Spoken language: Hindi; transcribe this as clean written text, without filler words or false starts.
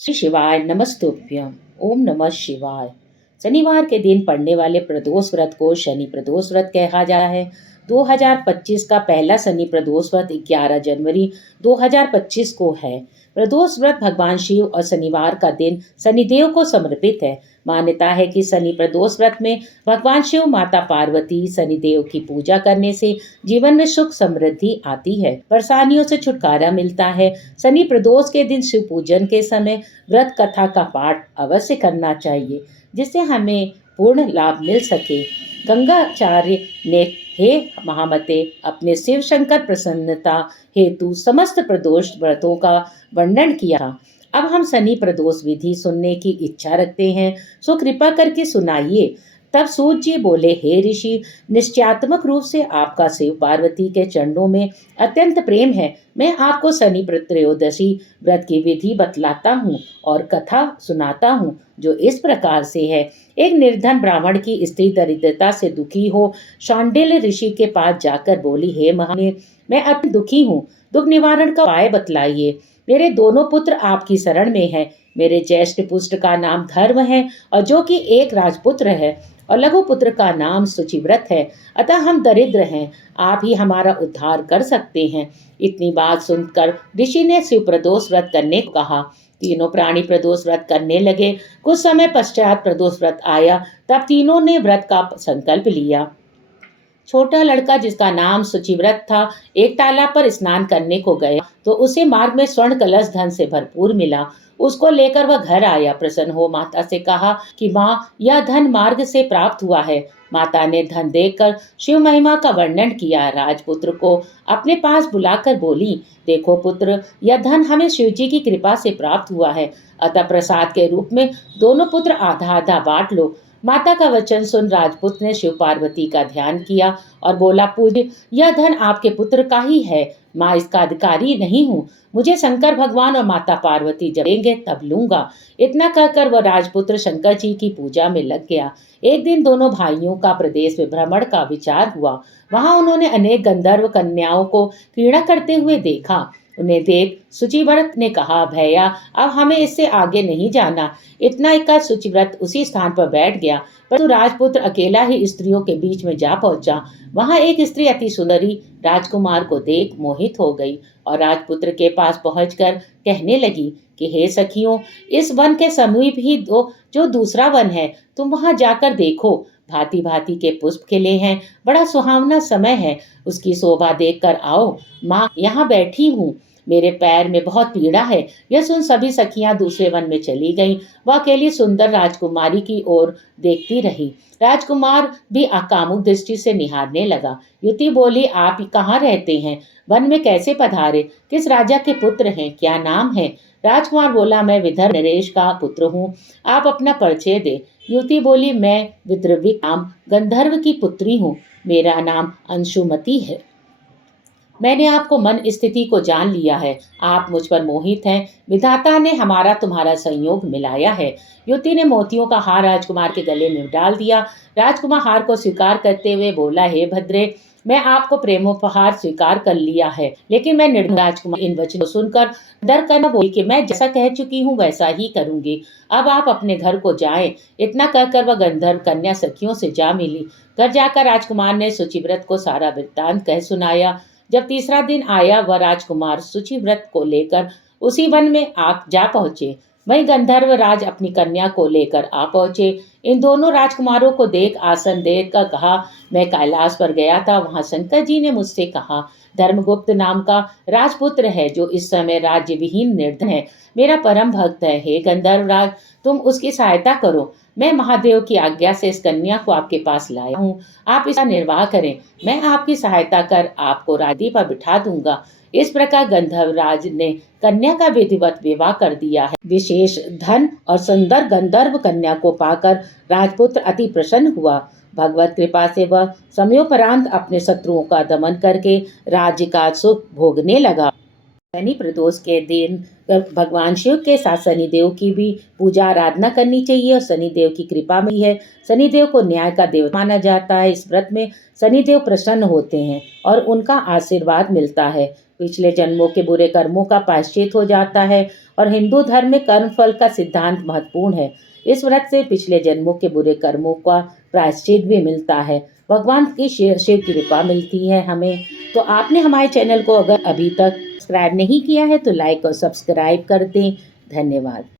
श्री शिवाय नमस्तुभ्यम। ओम नमः शिवाय। शनिवार के दिन पड़ने वाले प्रदोष व्रत को शनि प्रदोष व्रत कहा जाता है। 2025 का पहला शनि प्रदोष व्रत 11 जनवरी 2025 को है। प्रदोष व्रत भगवान शिव और शनिवार का दिन शनिदेव को समर्पित है। मान्यता है कि शनि प्रदोष व्रत में भगवान शिव, माता पार्वती, शनिदेव की पूजा करने से जीवन में सुख समृद्धि आती है, परेशानियों से छुटकारा मिलता है। शनि प्रदोष के दिन शिव पूजन के समय व्रत कथा का पाठ अवश्य करना चाहिए, जिससे हमें पूर्ण लाभ मिल सके। गंगाचार्य ने हे महामते अपने शिव शंकर प्रसन्नता हेतु समस्त प्रदोष व्रतों का वर्णन किया। अब हम शनि प्रदोष विधि सुनने की इच्छा रखते हैं, सो कृपा करके सुनाइए। तब सूत जी बोले, हे ऋषि, निश्चयात्मक रूप से आपका शिव पार्वती के चरणों में अत्यंत प्रेम है। मैं आपको शनि त्रयोदशी व्रत की विधि बतलाता हूँ और कथा सुनाता हूँ, जो इस प्रकार से है। एक निर्धन ब्राह्मण की स्त्री दरिद्रता से दुखी हो शांडिल्य ऋषि के पास जाकर बोली, हे महामुने, मैं अत्यंत दुखी हूँ, दुख निवारण का उपाय बतलाइए। मेरे दोनों पुत्र आपकी शरण में हैं। मेरे ज्येष्ठ पुत्र का नाम धर्म है और जो कि एक राजपुत्र है, और लघु पुत्र का नाम शुचिव्रत है। अतः हम दरिद्र हैं, आप ही हमारा उद्धार कर सकते हैं। इतनी बात सुनकर ऋषि ने शिव प्रदोष व्रत करने को कहा। तीनों प्राणी प्रदोष व्रत करने लगे। कुछ समय पश्चात प्रदोष व्रत आया, तब तीनों ने व्रत का संकल्प लिया। छोटा लड़का, जिसका नाम शुचिव्रत था, एक तालाब पर स्नान करने को गया तो उसे मार्ग में स्वर्ण कलश धन से भरपूर मिला। उसको लेकर वह घर आया। प्रसन्न हो माता से कहा कि माँ, यह धन मार्ग से प्राप्त हुआ है। माता ने धन देखकर शिव महिमा का वर्णन किया। राजपुत्र को अपने पास बुलाकर बोली, देखो पुत्र, यह धन हमें शिव जी की कृपा से प्राप्त हुआ है, अतः प्रसाद के रूप में दोनों पुत्र आधा आधा बांट लो। माता का वचन सुन राजपुत ने शिव पार्वती का ध्यान किया और बोला, पूज्य, यह धन आपके पुत्र का ही है, माँ इसका अधिकारी नहीं हूँ। मुझे शंकर भगवान और माता पार्वती जब देंगे तब लूंगा। इतना कहकर वह राजपुत्र शंकर जी की पूजा में लग गया। एक दिन दोनों भाइयों का प्रदेश में भ्रमण का विचार हुआ। वहां उन्होंने अनेक गंधर्व कन्याओं को क्रीड़ा करते हुए देखा। उन्हें देख शुचिव्रत ने कहा, भैया, अब हमें इससे आगे नहीं जाना। इतना एक शुचिव्रत उसी स्थान पर बैठ गया, परंतु राजपुत्र अकेला ही स्त्रियों के बीच में जा पहुंचा। वहां एक स्त्री अति सुंदरी राजकुमार को देख मोहित हो गई और राजपुत्र के पास पहुंचकर कहने लगी कि हे सखियों, इस वन के समीप ही जो दूसरा वन है, तुम वहां जाकर देखो। भांति भांति के पुष्प खिले हैं, बड़ा सुहावना समय है। उसकी शोभा देखकर आओ। माँ यहाँ बैठी हूँ, मेरे पैर में बहुत पीड़ा है। यह सुन सभी सखियां दूसरे वन में चली गईं। वह अकेली सुंदर राजकुमारी की ओर देखती रही। राजकुमार भी अकामुक दृष्टि से निहारने लगा। युवती बोली, आप कहाँ रहते हैं? वन में कैसे पधारे? किस राजा के पुत्र हैं? क्या नाम है? राजकुमार बोला, मैं विदर्भ नरेश का पुत्र हूँ, आप अपना परिचय दे। युवती बोली, मैं विद्रविक नाम गंधर्व की पुत्री हूँ, मेरा नाम अंशुमति है। मैंने आपको मन स्थिति को जान लिया है, आप मुझ पर मोहित हैं। विधाता ने हमारा तुम्हारा संयोग मिलाया है। युवती ने मोतियों का हार राजकुमार के गले में डाल दिया। राजकुमार हार को स्वीकार करते हुए बोला, हे भद्रे, मैं आपको प्रेमोपहार स्वीकार कर लिया है, लेकिन मैं निर्णय। राजकुमार इन वचनों को सुनकर डर कर बोली कि मैं जैसा कह चुकी हूँ वैसा ही करूंगी, अब आप अपने घर को जाएं। इतना कहकर वह गंधर्व कन्या सखियों से जा मिली। घर जाकर राजकुमार ने शुचिव्रत को सारा वृत्तांत कह सुनाया। जब तीसरा दिन आया, वह राजकुमार शुचिव्रत को लेकर उसी वन में जा पहुंचे। वहीं गंधर्व राज अपनी कन्या को लेकर आ पहुंचे। इन दोनों राजकुमारों को देख आसन देख कर कहा, मैं कैलाश पर गया था, वहां शंकर जी ने मुझसे कहा, धर्मगुप्त नाम का राजपुत्र है जो इस समय राज्य विहीन निर्धन है, मेरा परम भक्त है। हे गंधर्व राज, तुम उसकी सहायता करो। मैं महादेव की आज्ञा से इस कन्या को आपके पास लाया हूँ, आप इसका निर्वाह करें। मैं आपकी सहायता कर आपको राजी पर बिठा दूंगा। इस प्रकार गंधर्वराज ने कन्या का विधिवत विवाह कर दिया है। विशेष धन और सुंदर गंधर्व कन्या को पाकर राजपुत्र अति प्रसन्न हुआ। भगवत कृपा से वह समयोपरांत अपने शत्रुओं का दमन करके राज्य का सुख भोगने लगा। शनि प्रदोष के दिन भगवान शिव के साथ शनिदेव की भी पूजा आराधना करनी चाहिए और शनिदेव की कृपा में ही है। शनिदेव को न्याय का देवता माना जाता है। इस व्रत में शनिदेव प्रसन्न होते हैं और उनका आशीर्वाद मिलता है। पिछले जन्मों के बुरे कर्मों का प्रायश्चित हो जाता है और हिंदू धर्म में कर्मफल का सिद्धांत महत्वपूर्ण है। इस व्रत से पिछले जन्मों के बुरे कर्मों का प्रायश्चित भी मिलता है। भगवान की शिव की कृपा मिलती है हमें। तो आपने हमारे चैनल को अगर अभी तक सब्सक्राइब नहीं किया है तो लाइक और सब्सक्राइब कर दें। धन्यवाद।